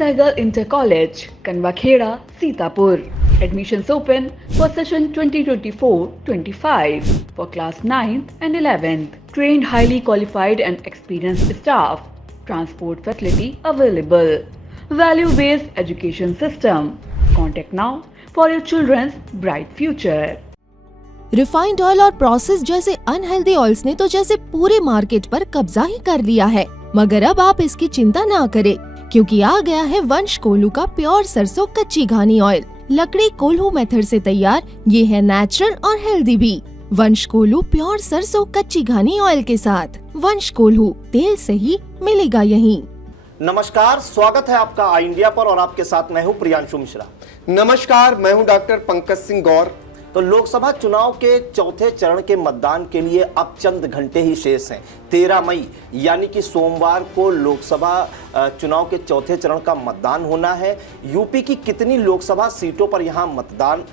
Sehgal Inter College, Kanwakheda, Sitapur. Admissions open for session 2024-25 for class 9th and 11th. Trained, highly qualified and experienced staff. Transport facility available. Value-based education system. Contact now for your children's bright future. Refined oil और process जैसे unhealthy oils ने तो जैसे पूरे market पर कब्जा ही कर लिया है, मगर अब आप इसकी चिंता ना करें, क्योंकि आ गया है वंश कोल्हू का प्योर सरसों कच्ची घानी ऑयल। लकड़ी कोल्हू मेथड से तैयार, ये है नेचुरल और हेल्दी भी। वंश कोल्हू प्योर सरसों कच्ची घानी ऑयल के साथ। वंश कोल्हू, तेल सही मिलेगा यहीं। नमस्कार, स्वागत है आपका आई इंडिया पर और आपके साथ मैं हूं प्रियांशु मिश्रा। नमस्कार, मैं हूं डॉक्टर पंकज सिंह गौर। तो लोकसभा चुनाव के चौथे चरण के मतदान के लिए अब चंद घंटे ही शेष हैं। 13 मई यानी कि सोमवार को लोकसभा चुनाव के चौथे चरण का मतदान होना है। यूपी की कितनी लोकसभा सीटों पर यहां मतदान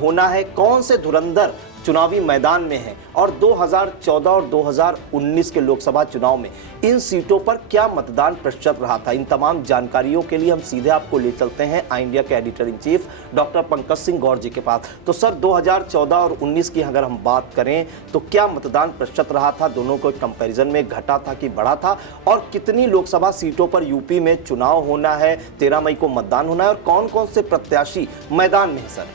होना है, कौन से धुरंधर चुनावी मैदान में है और 2014 और 2019 के लोकसभा चुनाव में इन सीटों पर क्या मतदान प्रतिशत रहा था, इन तमाम जानकारियों के लिए हम सीधे आपको ले चलते हैं आई इंडिया के editor in chief doctor Pankaj Singh Gaur ji के पास। तो सर, 2014 और 19 की अगर हम बात करें तो क्या मतदान प्रतिशत रहा था, दोनों को कंपैरिजन में घटा था कि बढ़ा था, और कितनी लोकसभा सीटों पर यूपी में चुनाव होना है, 13 मई को मतदान होना है और कौन कौन से प्रत्याशी मैदान में है सर?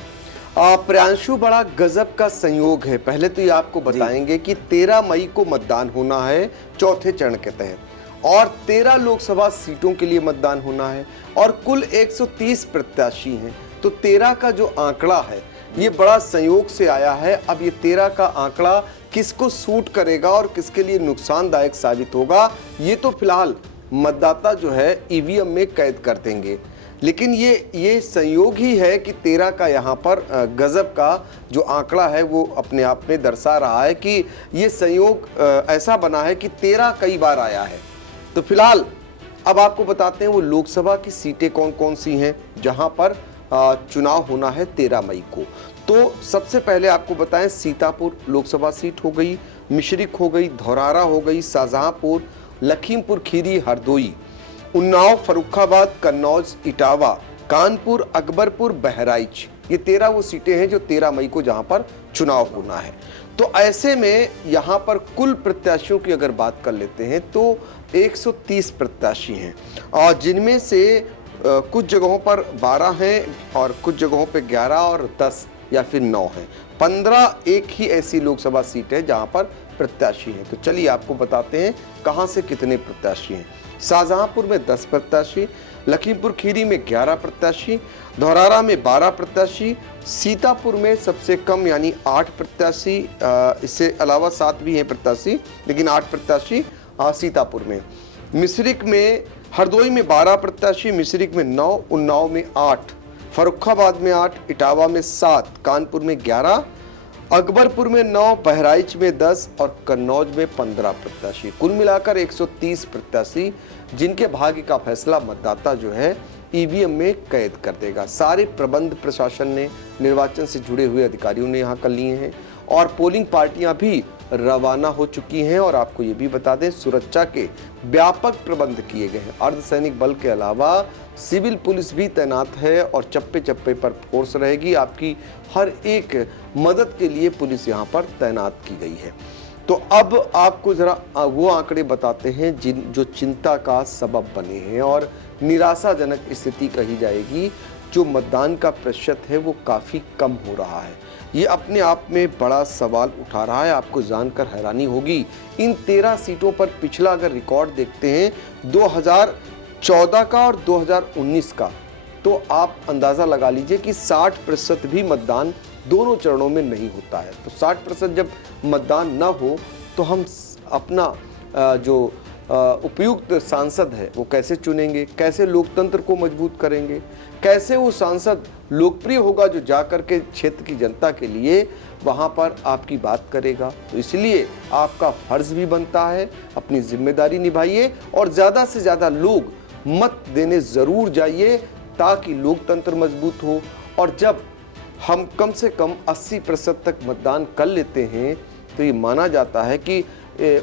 प्रियांशु, बड़ा गजब का संयोग है। पहले तो ये आपको बताएंगे कि 13 मई को मतदान होना है चौथे चरण के तहत और 13 लोकसभा सीटों के लिए मतदान होना है और कुल 130 प्रत्याशी हैं। तो 13 का जो आंकड़ा है ये बड़ा संयोग से आया है। अब ये 13 का आंकड़ा किसको सूट करेगा और किसके लिए नुकसानदायक साबित होगा, ये तो फिलहाल मतदाता जो है ईवीएम में कैद कर देंगे। लेकिन ये संयोग ही है कि 13 का यहाँ पर गजब का जो आंकड़ा है वो अपने आप में दर्शा रहा है कि ये संयोग ऐसा बना है कि 13 कई बार आया है। तो फिलहाल अब आपको बताते हैं वो लोकसभा की सीटें कौन कौन सी हैं जहाँ पर चुनाव होना है 13 मई को। तो सबसे पहले आपको बताएं, सीतापुर लोकसभा सीट हो गई, मिश्रिख हो गई, धौरारा हो गई, शाहजहांपुर, लखीमपुर खीरी, हरदोई, उन्नाव, फर्रुखाबाद, कन्नौज, इटावा, कानपुर, अकबरपुर, बहराइच, ये 13 वो सीटें हैं जो 13 मई को जहां पर चुनाव होना है। तो ऐसे में यहां पर कुल प्रत्याशियों की अगर बात कर लेते हैं तो 130 प्रत्याशी हैं और जिनमें से कुछ जगहों पर 12 हैं और कुछ जगहों पे 11 और 10 या फिर 9 हैं। 15 एक ही ऐसी लोकसभा सीट है जहां पर प्रत्याशी हैं। तो चलिए आपको बताते हैं कहां से कितने प्रत्याशी हैं। शाहजहांपुर में 10 प्रत्याशी, लखीमपुर खीरी में 11 प्रत्याशी, धौरारा में 12 प्रत्याशी, सीतापुर में सबसे कम यानी 8 प्रत्याशी, इससे अलावा 7 भी हैं प्रत्याशी लेकिन 8 प्रत्याशी सीतापुर में। मिश्रिख में, हरदोई में 12 प्रत्याशी, मिश्रिख में 9, उन्नाव में 8, फर्रुखाबाद में 8, इटावा में 7, कानपुर में 11, अकबरपुर में 9, बहराइच में 10 और कन्नौज में 15 प्रत्याशी। कुल मिलाकर 130 प्रत्याशी जिनके भाग्य का फैसला मतदाता जो है ईवीएम में कैद कर देगा। सारे प्रबंध प्रशासन ने, निर्वाचन से जुड़े हुए अधिकारियों ने यहाँ कर लिए हैं और पोलिंग पार्टियां भी रवाना हो चुकी हैं। और आपको ये भी बता दें, सुरक्षा के व्यापक प्रबंध किए गए हैं। अर्धसैनिक बल के अलावा सिविल पुलिस भी तैनात है और चप्पे चप्पे पर फोर्स रहेगी। आपकी हर एक मदद के लिए पुलिस यहाँ पर तैनात की गई है। तो अब आपको जरा वो आंकड़े बताते हैं जो चिंता का सबब बने हैं और निराशाजनक स्थिति कही जाएगी। जो मतदान का प्रतिशत है वो काफ़ी कम हो रहा है। ये अपने आप में बड़ा सवाल उठा रहा है। आपको जानकर हैरानी होगी, इन 13 सीटों पर पिछला अगर रिकॉर्ड देखते हैं 2014 का और 2019 का, तो आप अंदाज़ा लगा लीजिए कि 60% भी मतदान दोनों चरणों में नहीं होता है। तो 60% जब मतदान न हो तो हम अपना जो उपयुक्त सांसद है वो कैसे चुनेंगे, कैसे लोकतंत्र को मजबूत करेंगे, कैसे वो सांसद लोकप्रिय होगा जो जाकर के क्षेत्र की जनता के लिए वहाँ पर आपकी बात करेगा। तो इसलिए आपका फर्ज भी बनता है, अपनी जिम्मेदारी निभाइए और ज़्यादा से ज़्यादा लोग मत देने ज़रूर जाइए ताकि लोकतंत्र मजबूत हो। और जब हम कम से कम 80% तक मतदान कर लेते हैं तो ये माना जाता है कि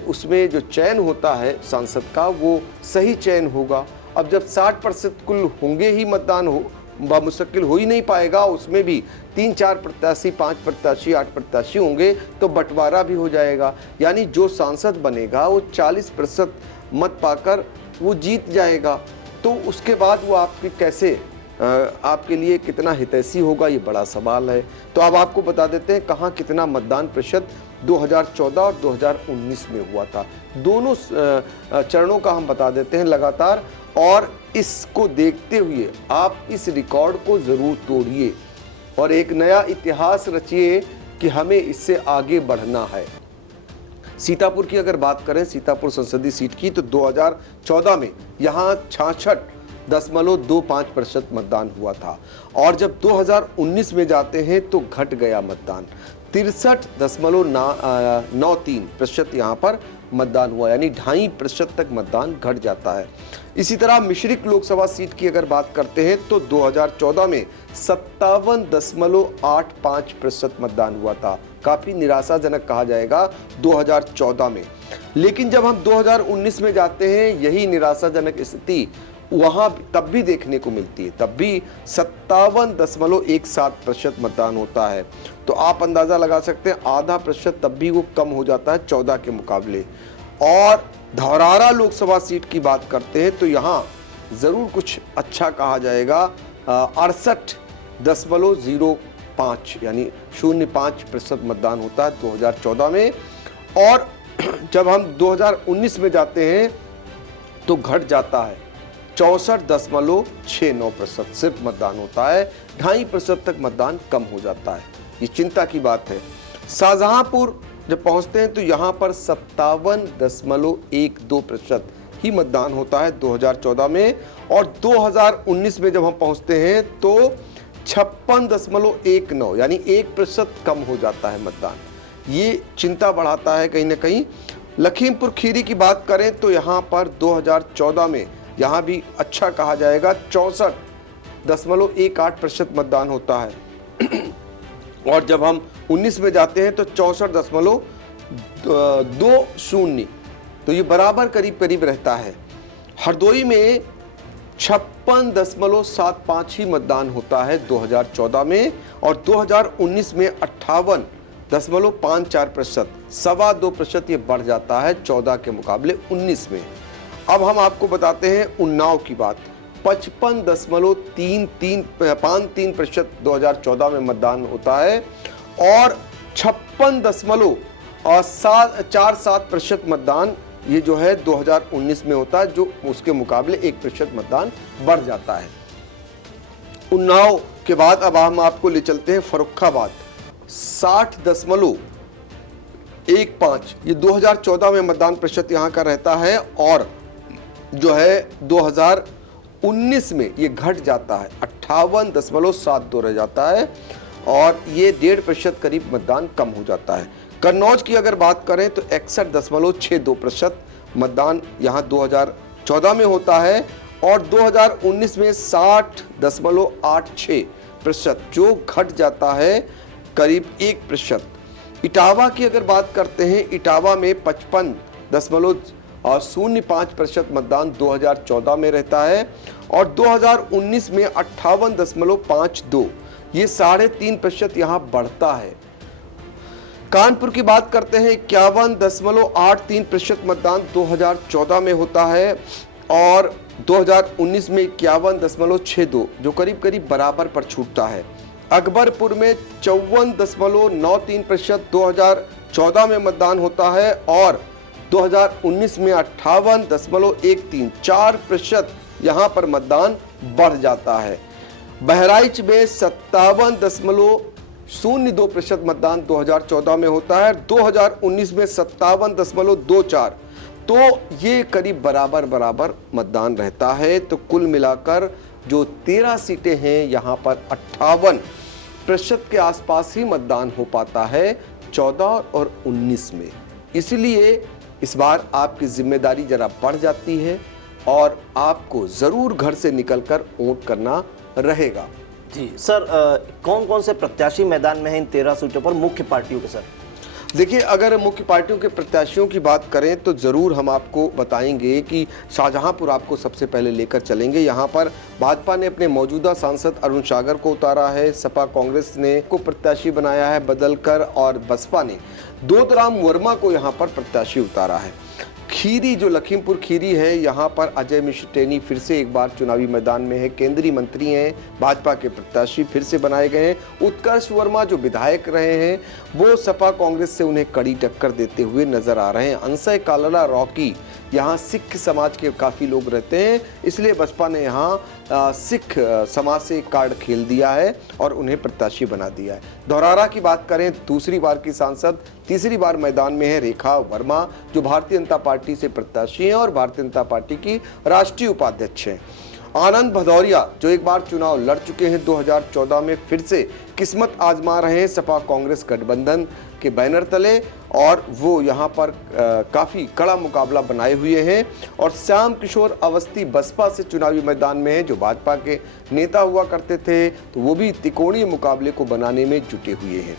उसमें जो चयन होता है सांसद का वो सही चयन होगा अब जब 60% कुल होंगे ही मतदान हो मुश्किल हो ही नहीं पाएगा, उसमें भी 3-4 प्रत्याशी, 5 प्रत्याशी, 8 प्रत्याशी होंगे तो बंटवारा भी हो जाएगा। यानी जो सांसद बनेगा वो 40% मत पाकर वो जीत जाएगा। तो उसके बाद वो आपकी कैसे आपके लिए कितना हितैषी होगा, ये बड़ा सवाल है। तो अब आपको बता देते हैं कहाँ कितना मतदान प्रतिशत 2014 और 2019 में हुआ था। दोनों चरणों का हम बता देते हैं लगातार, और इसको देखते हुए आप इस रिकॉर्ड को ज़रूर तोड़िए और एक नया इतिहास रचिए कि हमें इससे आगे बढ़ना है। सीतापुर की अगर बात करें, सीतापुर संसदीय सीट की, तो 2014 में यहाँ 66.25% मतदान हुआ था, और जब 2019 में जाते हैं तो घट गया मतदान, 63.93% यहाँ पर मतदान हुआ, यानी 2.5% तक मतदान घट जाता है। इसी तरह मिश्रित लोकसभा सीट की अगर बात करते हैं तो 2014 में 57.85% मतदान हुआ था। काफी निराशाजनक कहा जाएगा 2014 में। लेकिन जब हम 2019 में जाते हैं, यही निराशाजनक स्थिति वहां तब भी देखने को मिलती है, तब भी 57.17% मतदान होता है। तो आप अंदाजा लगा सकते हैं आधा प्रतिशत तब भी वो कम हो जाता है 14 के मुकाबले। और धौरारा लोकसभा सीट की बात करते हैं तो यहाँ जरूर कुछ अच्छा कहा जाएगा, 68.05 यानी 0.5% मतदान होता है 2014 में। और जब हम 2019 में जाते हैं तो घट जाता है 64.69%, सिर्फ मतदान होता है, 2.5% तक मतदान कम हो जाता है। ये चिंता की बात है। शाहजहांपुर जब पहुंचते हैं तो यहाँ पर 57.12% ही मतदान होता है 2014 में, और 2019 में जब हम पहुंचते हैं तो 56.19 यानी 1% कम हो जाता है मतदान। ये चिंता बढ़ाता है कहीं ना कहीं। लखीमपुर खीरी की बात करें तो यहाँ पर 2014 में यहाँ भी अच्छा कहा जाएगा, 64.18% मतदान होता है, और जब हम 19 में जाते हैं तो 64.20, तो ये बराबर करीब करीब रहता है। हरदोई में 56.75 ही मतदान होता है 2014 में, और 2019 में 58.54%, 2.25% ये बढ़ जाता है 14 के मुकाबले 19 में। अब हम आपको बताते हैं उन्नाव की बात। 55.53% 2014 में मतदान होता है, और 56.47% मतदान ये जो है 2019 में होता है, जो उसके मुकाबले 1% मतदान बढ़ जाता है। उन्नाव के बाद अब हम आपको ले चलते हैं फर्रुखाबाद। 60.15 ये 2014 में मतदान प्रतिशत यहाँ का रहता है, और जो है 2019 में ये घट जाता है, 58.72 रह जाता है, और ये 1.5% करीब मतदान कम हो जाता है। कन्नौज की अगर बात करें तो 61.62% मतदान यहाँ 2014 में होता है, और 2019 में 60.86%, जो घट जाता है करीब 1%। इटावा की अगर बात करते हैं, इटावा में 55.05% मतदान 2014 में रहता है, और 2019 में 58.52, ये 3.5% यहाँ बढ़ता है। कानपुर की बात करते हैं, 51.83% मतदान 2014 में होता है, और 2019 में 51.62, जो करीब करीब बराबर पर छूटता है। अकबरपुर में 54.93% 2014 में मतदान होता है, और 2019 में 58.13, 4% यहाँ पर मतदान बढ़ जाता है। बहराइच में 57.02% मतदान 2014 में होता है, 2019 में 57.24, तो ये करीब बराबर मतदान रहता है। तो कुल मिलाकर जो 13 सीटें हैं यहाँ पर 58% के आसपास ही मतदान हो पाता है 14 और 19 में। इसलिए इस बार आपकी जिम्मेदारी जरा बढ़ जाती है, और आपको जरूर घर से निकलकर वोट करना रहेगा। जी सर, कौन कौन से प्रत्याशी मैदान में हैं इन 13 सीटों पर मुख्य पार्टियों के? सर देखिए, अगर मुख्य पार्टियों के प्रत्याशियों की बात करें तो ज़रूर हम आपको बताएंगे कि शाहजहांपुर आपको सबसे पहले लेकर चलेंगे। यहाँ पर भाजपा ने अपने मौजूदा सांसद अरुण सागर को उतारा है, सपा कांग्रेस ने को प्रत्याशी बनाया है बदलकर, और बसपा ने दोदराम वर्मा को यहाँ पर प्रत्याशी उतारा है। खीरी जो लखीमपुर खीरी है, यहाँ पर अजय मिश्र टेनी फिर से एक बार चुनावी मैदान में है। केंद्रीय मंत्री हैं, भाजपा के प्रत्याशी फिर से बनाए गए हैं। उत्कर्ष वर्मा जो विधायक रहे हैं वो सपा कांग्रेस से उन्हें कड़ी टक्कर देते हुए नजर आ रहे हैं। अंसय कालरा रॉकी, यहाँ सिख समाज के काफ़ी लोग रहते हैं, इसलिए बसपा ने यहाँ सिख समाज से कार्ड खेल दिया है और उन्हें प्रत्याशी बना दिया है। धौरारा की बात करें, दूसरी बार की सांसद, तीसरी बार मैदान में है रेखा वर्मा, जो भारतीय जनता पार्टी से प्रत्याशी हैं और भारतीय जनता पार्टी की राष्ट्रीय उपाध्यक्ष हैं। आनंद भदौरिया जो एक बार चुनाव लड़ चुके हैं 2014 में, फिर से किस्मत आजमा रहे हैं सपा कांग्रेस गठबंधन के बैनर तले, और वो यहाँ पर काफ़ी कड़ा मुकाबला बनाए हुए हैं। और श्याम किशोर अवस्थी बसपा से चुनावी मैदान में है, जो भाजपा के नेता हुआ करते थे, तो वो भी त्रिकोणीय मुकाबले को बनाने में जुटे हुए हैं।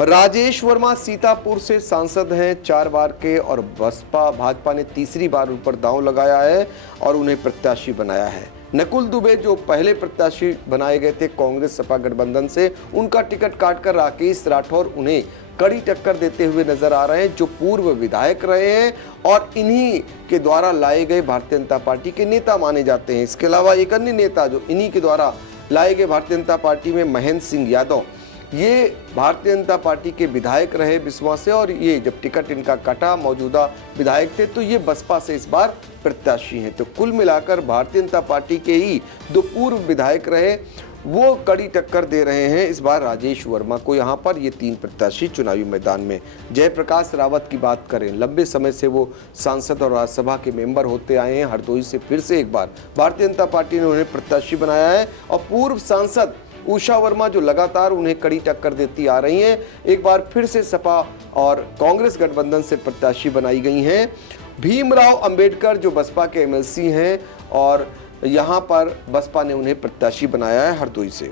राजेश वर्मा सीतापुर से सांसद हैं 4 बार के, और भाजपा ने तीसरी बार उन पर दांव लगाया है और उन्हें प्रत्याशी बनाया है। नकुल दुबे जो पहले प्रत्याशी बनाए गए थे कांग्रेस सपा गठबंधन से, उनका टिकट काटकर राकेश राठौर उन्हें कड़ी टक्कर देते हुए नजर आ रहे हैं, जो पूर्व विधायक रहे हैं और इन्हीं के द्वारा लाए गए भारतीय जनता पार्टी के नेता माने जाते हैं। इसके अलावा एक अन्य नेता जो इन्हीं के द्वारा लाए गए भारतीय जनता पार्टी में, महेंद्र सिंह यादव, ये भारतीय जनता पार्टी के विधायक रहे बिस्वा से, और ये जब टिकट इनका कटा, मौजूदा विधायक थे, तो ये बसपा से इस बार प्रत्याशी हैं। तो कुल मिलाकर भारतीय जनता पार्टी के ही 2 पूर्व विधायक रहे, वो कड़ी टक्कर दे रहे हैं इस बार राजेश वर्मा को। यहाँ पर ये 3 प्रत्याशी चुनावी मैदान में। जयप्रकाश रावत की बात करें, लंबे समय से वो सांसद और राज्यसभा के मेंबर होते आए हैं। हरदोई से फिर से एक बार भारतीय जनता पार्टी ने उन्हें प्रत्याशी बनाया है, और पूर्व सांसद उषा वर्मा जो लगातार उन्हें कड़ी टक्कर देती आ रही हैं, एक बार फिर से सपा और कांग्रेस गठबंधन से प्रत्याशी बनाई गई हैं। भीमराव अंबेडकर जो बसपा के एमएलसी हैं, और यहाँ पर बसपा ने उन्हें प्रत्याशी बनाया है हरदोई से।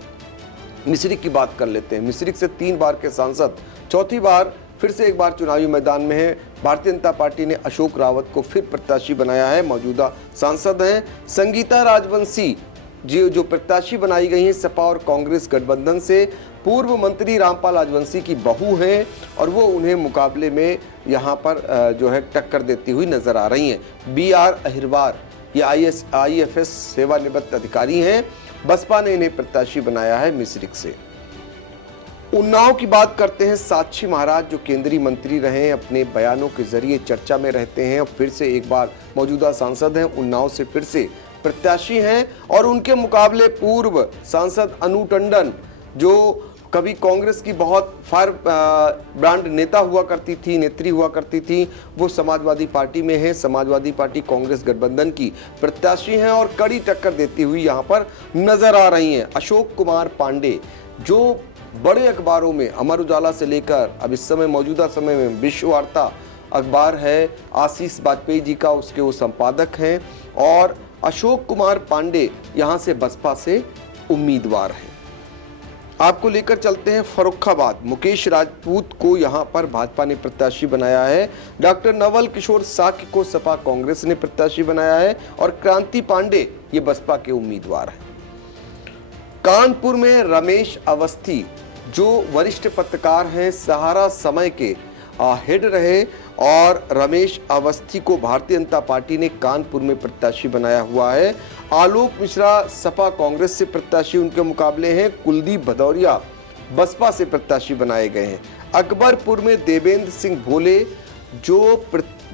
मिश्रिक की बात कर लेते हैं। मिश्रिक से 3 बार के सांसद, चौथी बार फिर से एक बार चुनावी मैदान में है। भारतीय जनता पार्टी ने अशोक रावत को फिर प्रत्याशी बनाया है, मौजूदा सांसद हैं। संगीता राजवंशी जो प्रत्याशी बनाई गई हैं सपा और कांग्रेस गठबंधन से, पूर्व मंत्री रामपाल राजवंशी की बहू हैं, और वो उन्हें मुकाबले में यहाँ पर जो है टक्कर देती हुई नजर आ रही हैं। BR अहिरवार, ये IFS सेवानिवृत्त अधिकारी हैं, बसपा ने इन्हें प्रत्याशी बनाया है मिश्रिक से। उन्नाव की बात करते हैं। साक्षी महाराज जो केंद्रीय मंत्री रहे, अपने बयानों के जरिए चर्चा में रहते हैं, और फिर से एक बार मौजूदा सांसद हैं, उन्नाव से फिर से प्रत्याशी हैं। और उनके मुकाबले पूर्व सांसद अनु टंडन जो कभी कांग्रेस की बहुत फायर ब्रांड नेता हुआ करती थी, नेत्री हुआ करती थी, वो समाजवादी पार्टी में है। समाजवादी पार्टी कांग्रेस गठबंधन की प्रत्याशी हैं और कड़ी टक्कर देती हुई यहाँ पर नजर आ रही हैं। अशोक कुमार पांडे जो बड़े अखबारों में, अमर उजाला से लेकर अब इस समय मौजूदा समय में विश्व वार्ता अखबार है आशीष वाजपेयी जी का, उसके वो संपादक हैं। और अशोक कुमार पांडे यहाँ से बसपा से उम्मीदवार हैं। आपको लेकर चलते हैं फर्रुखाबाद। मुकेश राजपूत को यहाँ पर भाजपा ने प्रत्याशी बनाया है। डॉक्टर नवल किशोर साक्य को सपा कांग्रेस ने प्रत्याशी बनाया है, और क्रांति पांडे ये बसपा के उम्मीदवार हैं। कानपुर में रमेश अवस्थी जो वरिष्ठ पत्रकार हैं, सहारा समय के हेड रहे, और रमेश अवस्थी को भारतीय जनता पार्टी ने कानपुर में प्रत्याशी बनाया हुआ है। आलोक मिश्रा सपा कांग्रेस से प्रत्याशी उनके मुकाबले हैं। कुलदीप भदौरिया बसपा से प्रत्याशी बनाए गए हैं। अकबरपुर में देवेंद्र सिंह भोले जो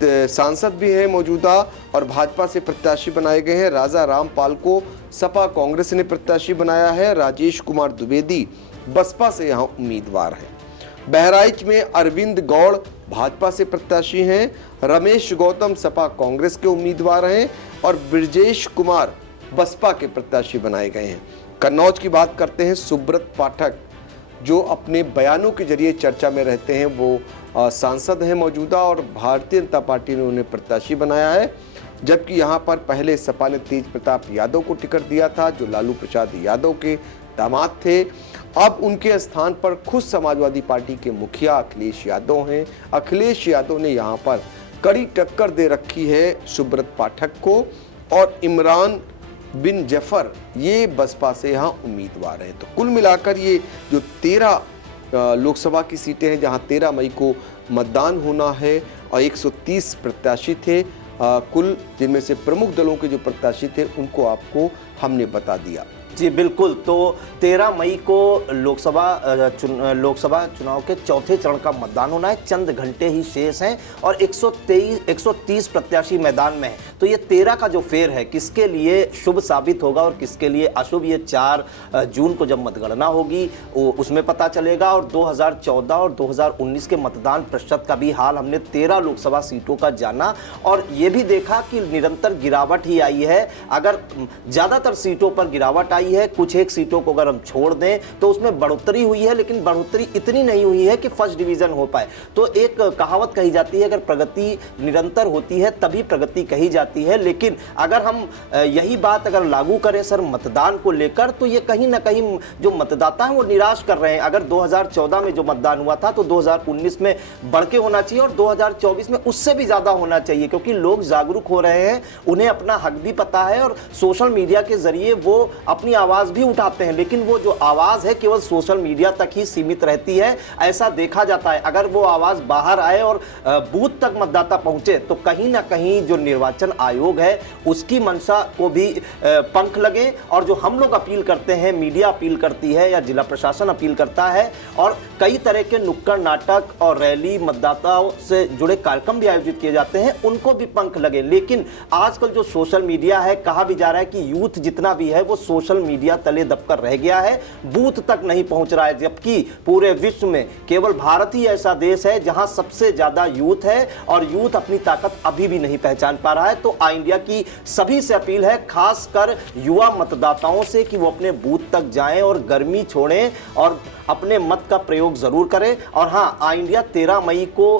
सांसद भी हैं मौजूदा, और भाजपा से प्रत्याशी बनाए गए हैं। राजा रामपाल को सपा कांग्रेस ने प्रत्याशी बनाया है। राजेश कुमार द्विवेदी बसपा से यहाँ उम्मीदवार हैं। बहराइच में अरविंद गौड़ भाजपा से प्रत्याशी हैं। रमेश गौतम सपा कांग्रेस के उम्मीदवार हैं, और ब्रजेश कुमार बसपा के प्रत्याशी बनाए गए हैं। कन्नौज की बात करते हैं। सुब्रत पाठक जो अपने बयानों के जरिए चर्चा में रहते हैं, वो सांसद हैं मौजूदा, और भारतीय जनता पार्टी ने उन्हें प्रत्याशी बनाया है। जबकि यहाँ पर पहले सपा ने तेज प्रताप यादव को टिकट दिया था, जो लालू प्रसाद यादव के दामाद थे। अब उनके स्थान पर खुद समाजवादी पार्टी के मुखिया अखिलेश यादव हैं। अखिलेश यादव ने यहाँ पर कड़ी टक्कर दे रखी है सुब्रत पाठक को, और इमरान बिन जफर ये बसपा से यहाँ उम्मीदवार हैं। तो कुल मिलाकर ये जो 13 लोकसभा की सीटें हैं जहाँ 13 मई को मतदान होना है, और 130 प्रत्याशी थे कुल, जिनमें से प्रमुख दलों के जो प्रत्याशी थे उनको आपको हमने बता दिया। जी बिल्कुल। तो 13 मई को लोकसभा चुनाव के चौथे चरण का मतदान होना है। चंद घंटे ही शेष हैं और 130 प्रत्याशी मैदान में हैं। तो ये 13 का जो फेर है किसके लिए शुभ साबित होगा और किसके लिए अशुभ, ये 4 जून को जब मतगणना होगी उसमें पता चलेगा। और 2014 और 2019 के मतदान प्रतिशत का भी हाल हमने 13 लोकसभा सीटों का जाना, और ये भी देखा कि निरंतर गिरावट ही आई है। अगर ज़्यादातर सीटों पर गिरावट आई है, कुछ एक सीटों को अगर हम छोड़ दें तो उसमें बढ़ोतरी हुई है, लेकिन बढ़ोतरी इतनी नहीं हुई है कि फर्स्ट डिवीजन हो पाए। तो एक कहावत कही जाती है, अगर प्रगति निरंतर होती है तभी प्रगति कही जाती है। लेकिन अगर हम यही बात अगर लागू करें सर मतदान को लेकर, तो ये कहीं ना कहीं जो मतदाता हैं वो निराश कर रहे हैं। अगर 2014 में जो मतदान हुआ था तो 2019 में बढ़ के होना चाहिए और 2024 में उससे भी ज्यादा होना चाहिए, क्योंकि लोग जागरूक हो रहे हैं, उन्हें अपना हक भी पता है और सोशल मीडिया के जरिए वो अपनी आवाज भी उठाते हैं। लेकिन वो जो आवाज है केवल सोशल मीडिया तक ही सीमित रहती है, ऐसा देखा जाता है। अगर वो आवाज बाहर आए और बूथ तक मतदाता पहुंचे तो कहीं ना कहीं जो निर्वाचन आयोग है उसकी मंशा को भी पंख लगे। और जो हम लोग अपील करते हैं, मीडिया अपील करती है या जिला प्रशासन अपील करता है, और कई तरह के नुक्कड़ नाटक और रैली, मतदाताओं से जुड़े कार्यक्रम भी आयोजित किए जाते हैं, उनको भी पंख लगे। लेकिन आजकल जो सोशल मीडिया है, कहा भी जा रहा है कि यूथ जितना भी है वो सोशल मीडिया तले दबकर रह गया है, बूथ तक नहीं पहुंच रहा है। जबकि पूरे विश्व में केवल भारत ही ऐसा देश है जहां सबसे ज्यादा यूथ है, और यूथ अपनी ताकत अभी भी नहीं पहचान पा रहा है। तो आई इंडिया की सभी से अपील है, खासकर युवा मतदाताओं से, कि वो अपने बूथ तक जाएं और गर्मी छोड़ें और अपने मत का प्रयोग जरूर करें। और हाँ, आई इंडिया 13 मई को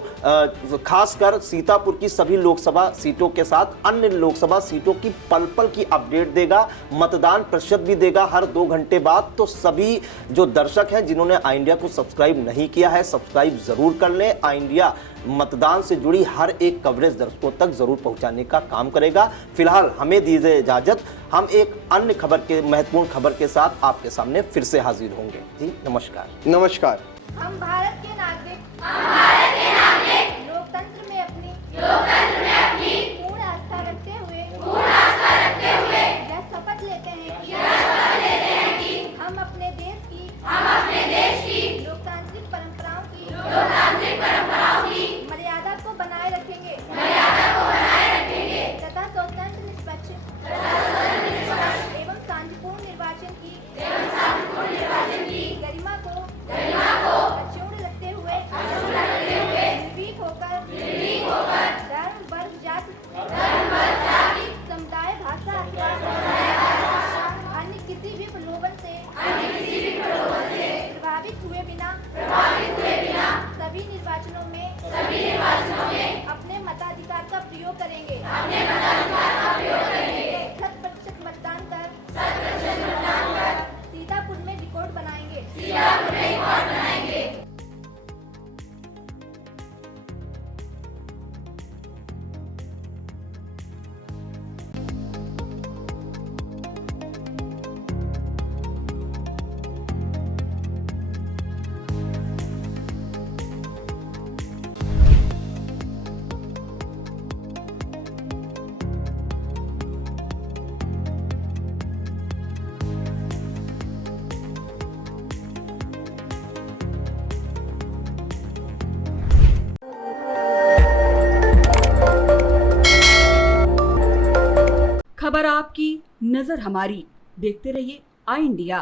खासकर सीतापुर की सभी लोकसभा सीटों के साथ अन्य लोकसभा सीटों की पल पल की अपडेट देगा, मतदान प्रतिशत भी देगा हर 2 घंटे बाद। तो सभी जो दर्शक हैं जिन्होंने आई इंडिया को सब्सक्राइब नहीं किया है, सब्सक्राइब जरूर कर लें। आई इंडिया मतदान से जुड़ी हर एक कवरेज दर्शकों तक जरूर पहुंचाने का काम करेगा। फिलहाल हमें दीजिए इजाजत, हम एक अन्य महत्वपूर्ण खबर के साथ आपके सामने फिर से हाजिर होंगे। जी नमस्कार। नमस्कार। हम भारत के नागरिक लोकतंत्र में अपनी पूर्ण आस्था रखते हुए यह शपथ लेते हैं कि हम अपने देश की लोकतांत्रिक परंपराओं की मर्यादा को बनाए रखेंगे तथा स्वतंत्र, निष्पक्ष एवं शांतिपूर्ण निर्वाचन की गरिमा को अक्षुण्ण रखते हुए निर्भीक होकर धर्म, वर्ग, जाति, समुदाय, भाषा अन्य किसी भी प्रलोभन से प्रभावित हुए बिना सभी निर्वाचनों में अपने मताधिकार का प्रयोग करेंगे। 100% मतदान कर सीतापुर में रिकॉर्ड बनाएंगे। खबर आपकी, नजर हमारी। देखते रहिए आई इंडिया।